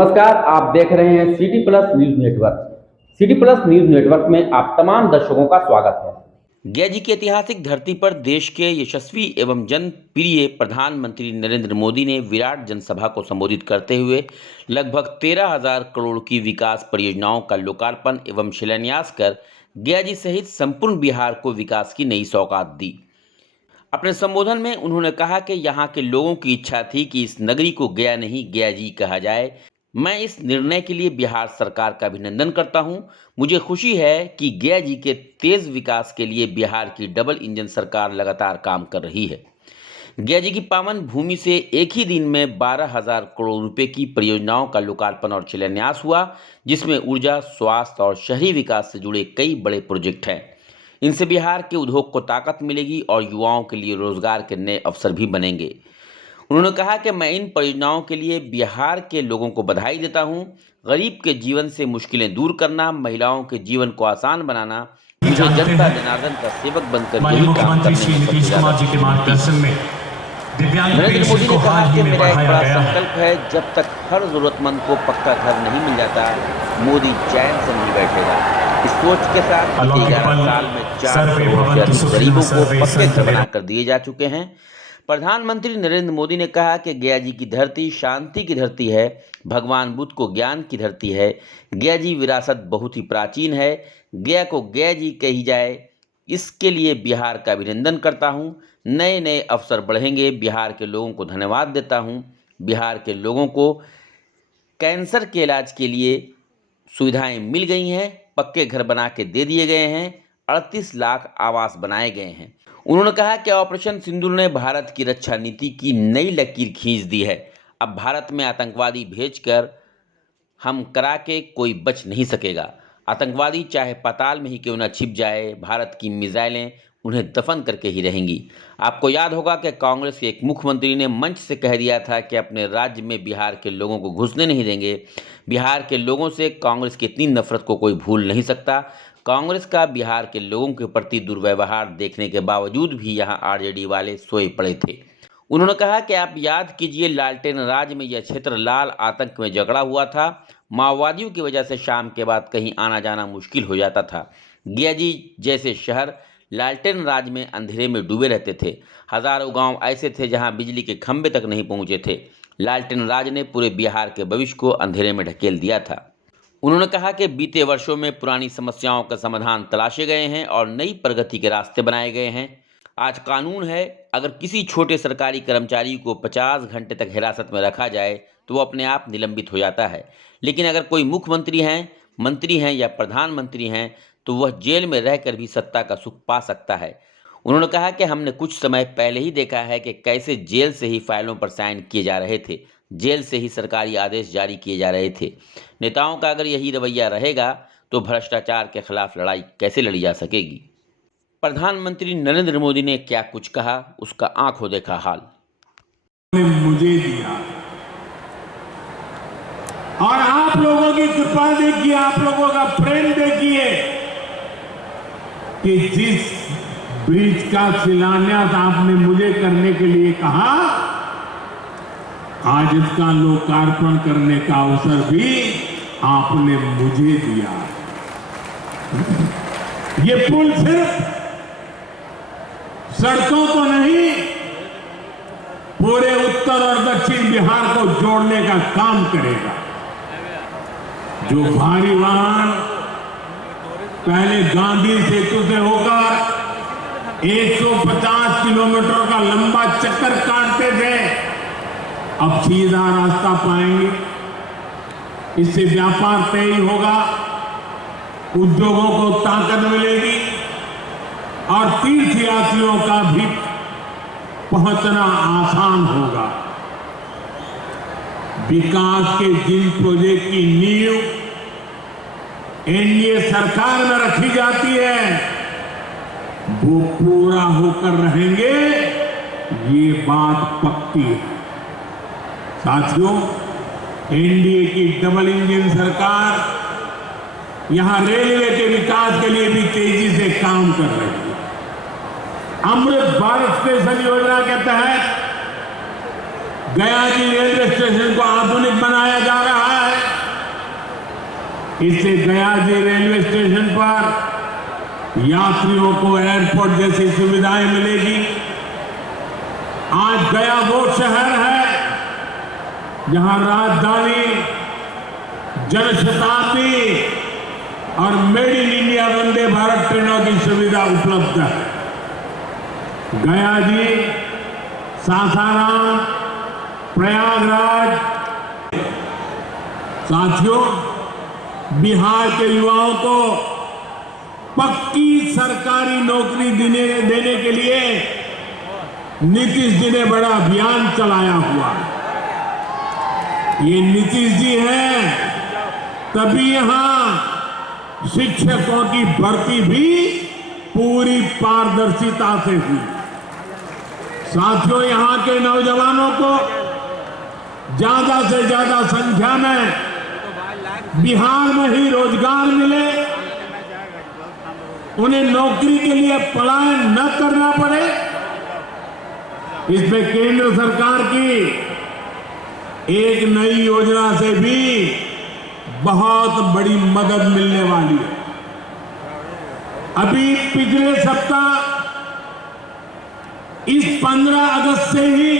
नमस्कार, आप देख रहे हैं city plus news network. City plus news network में आप तमाम दर्शकों का स्वागत है। गया जी की ऐतिहासिक धरती पर देश के यशस्वी एवं जनप्रिय प्रधानमंत्री नरेंद्र मोदी ने विराट जनसभा को संबोधित करते हुए लगभग 13,000 करोड़ की विकास परियोजनाओं का लोकार्पण एवं शिलान्यास कर गया जी सहित संपूर्ण बिहार को विकास की नई सौगात दी। अपने संबोधन में उन्होंने कहा कि यहाँ के लोगों की इच्छा थी कि इस नगरी को गया नहीं गया जी कहा जाए। मैं इस निर्णय के लिए बिहार सरकार का अभिनंदन करता हूं। मुझे खुशी है कि गया जी के तेज विकास के लिए बिहार की डबल इंजन सरकार लगातार काम कर रही है। गया जी की पावन भूमि से एक ही दिन में 12,000 करोड़ रुपए की परियोजनाओं का लोकार्पण और शिलान्यास हुआ, जिसमें ऊर्जा, स्वास्थ्य और शहरी विकास से जुड़े कई बड़े प्रोजेक्ट हैं। इनसे बिहार के उद्योग को ताकत मिलेगी और युवाओं के लिए रोजगार के नए अवसर भी बनेंगे। उन्होंने कहा कि मैं इन परियोजनाओं के लिए बिहार के लोगों को बधाई देता हूं। गरीब के जीवन से मुश्किलें दूर करना, महिलाओं के जीवन को आसान बनाना, मुझे जनता जनार्दन का सेवक बनकर यही काम करने में सबसे ज्यादा खुशी मिलती है। नरेंद्र मोदी ने कहा कि मेरा एक बड़ा संकल्प है, जब तक हर जरूरतमंद को पक्का घर नहीं मिल जाता, मोदी चैन से नहीं बैठेगा। इस सोच के साथ बीते 11 साल में 4 करोड़ से अधिक गरीबों को पक्के घर बनाकर दिए जा चुके हैं। प्रधानमंत्री नरेंद्र मोदी ने कहा कि गया जी की धरती शांति की धरती है, भगवान बुद्ध को ज्ञान की धरती है। गया जी विरासत बहुत ही प्राचीन है। गया को गया जी कही जाए, इसके लिए बिहार का अभिनंदन करता हूं। नए नए अवसर बढ़ेंगे। बिहार के लोगों को धन्यवाद देता हूं। बिहार के लोगों को कैंसर के इलाज के लिए सुविधाएं मिल गई हैं, पक्के घर बना के दे दिए गए हैं, 38 लाख आवास बनाए गए हैं। उन्होंने कहा कि ऑपरेशन सिंदूर ने भारत की रक्षा नीति की नई लकीर खींच दी है। अब भारत में आतंकवादी भेजकर हम करा के कोई बच नहीं सकेगा। आतंकवादी चाहे पाताल में ही क्यों न छिप जाए, भारत की मिसाइलें उन्हें दफन करके ही रहेंगी। आपको याद होगा कि कांग्रेस के एक मुख्यमंत्री ने मंच से कह दिया था कि अपने राज्य में बिहार के लोगों को घुसने नहीं देंगे। बिहार के लोगों से कांग्रेस की इतनी नफरत को कोई भूल नहीं सकता। कांग्रेस का बिहार के लोगों के प्रति दुर्व्यवहार देखने के बावजूद भी यहां आरजेडी वाले सोए पड़े थे। उन्होंने कहा कि आप याद कीजिए, लालटेन राज में यह क्षेत्र लाल आतंक में जकड़ा हुआ था। माओवादियों की वजह से शाम के बाद कहीं आना जाना मुश्किल हो जाता था। गया जी जैसे शहर लालटेन राज में अंधेरे में डूबे रहते थे। हजारों गांव ऐसे थे जहां बिजली के खंभे तक नहीं पहुंचे थे। लालटेन राज ने पूरे बिहार के भविष्य को अंधेरे में ढकेल दिया था। उन्होंने कहा कि बीते वर्षों में पुरानी समस्याओं का समाधान तलाशे गए हैं और नई प्रगति के रास्ते बनाए गए हैं। आज कानून है, अगर किसी छोटे सरकारी कर्मचारी को 50 घंटे तक हिरासत में रखा जाए तो वो अपने आप निलंबित हो जाता है। लेकिन अगर कोई मुख्यमंत्री हैं, मंत्री हैं या प्रधानमंत्री हैं तो वह जेल में रहकर भी सत्ता का सुख पा सकता है। उन्होंने कहा कि हमने कुछ समय पहले ही देखा है कि कैसे जेल से ही फाइलों पर साइन किए जा रहे थे, जेल से ही सरकारी आदेश जारी किए जा रहे थे। नेताओं का अगर यही रवैया रहेगा तो भ्रष्टाचार के खिलाफ लड़ाई कैसे लड़ी जा सकेगी। प्रधानमंत्री नरेंद्र मोदी ने क्या कुछ कहा, उसका आंखों देखा हाल। मुझे दिया और आप लोगों की कृपा देखिए, आप लोगों का प्रेम देखिए कि जिस ब्रिज का शिलान्यास आपने मुझे करने के लिए कहा, आज इसका लोकार्पण करने का अवसर भी आपने मुझे दिया। ये पुल सिर्फ सड़कों को नहीं, पूरे उत्तर और दक्षिण बिहार को जोड़ने का काम करेगा। जो भारी वाहन पहले गांधी सेतु से होकर 150 किलोमीटर का लंबा चक्कर काटते थे, अब सीधा रास्ता पाएंगे। इससे व्यापार तेज होगा, उद्योगों को ताकत मिलेगी और तीर्थयात्रियों का भी पहुंचना आसान होगा। विकास के जिन प्रोजेक्ट की नींव एनडीए सरकार में रखी जाती है वो पूरा होकर रहेंगे, ये बात पक्की है। साथियों, एनडीए की डबल इंजन सरकार यहां रेलवे के विकास के लिए भी तेजी से काम कर रही है। अमृत भारत स्टेशन योजना के तहत गया जी रेलवे स्टेशन को आधुनिक बनाया जा रहा है। इससे गया जी रेलवे स्टेशन पर यात्रियों को एयरपोर्ट जैसी सुविधाएं मिलेगी। आज गया वो शहर है जहां राजधानी, जनशताब्दी और made in India Vande Bharat ट्रेनों की सुविधा उपलब्ध है। गया जी, सासाराम, प्रयागराज। साथियों, बिहार के युवाओं को पक्की सरकारी नौकरी देने के लिए नीतीश जी ने बड़ा अभियान चलाया हुआ है। ये नीतीश जी हैं, तभी यहां शिक्षकों की भर्ती भी पूरी पारदर्शिता से हुई। साथियों, यहां के नौजवानों को ज्यादा से ज्यादा संख्या में बिहार में ही रोजगार मिले, उन्हें नौकरी के लिए पलायन न करना पड़े, इसमें केंद्र सरकार की एक नई योजना से भी बहुत बड़ी मदद मिलने वाली है। अभी पिछले सप्ताह इस 15 अगस्त से ही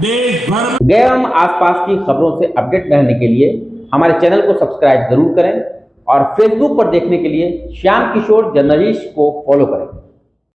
देश भर में गया एवं आसपास की खबरों से अपडेट रहने के लिए हमारे चैनल को सब्सक्राइब जरूर करें और फेसबुक पर देखने के लिए श्याम किशोर जर्नलिस्ट को फॉलो करें।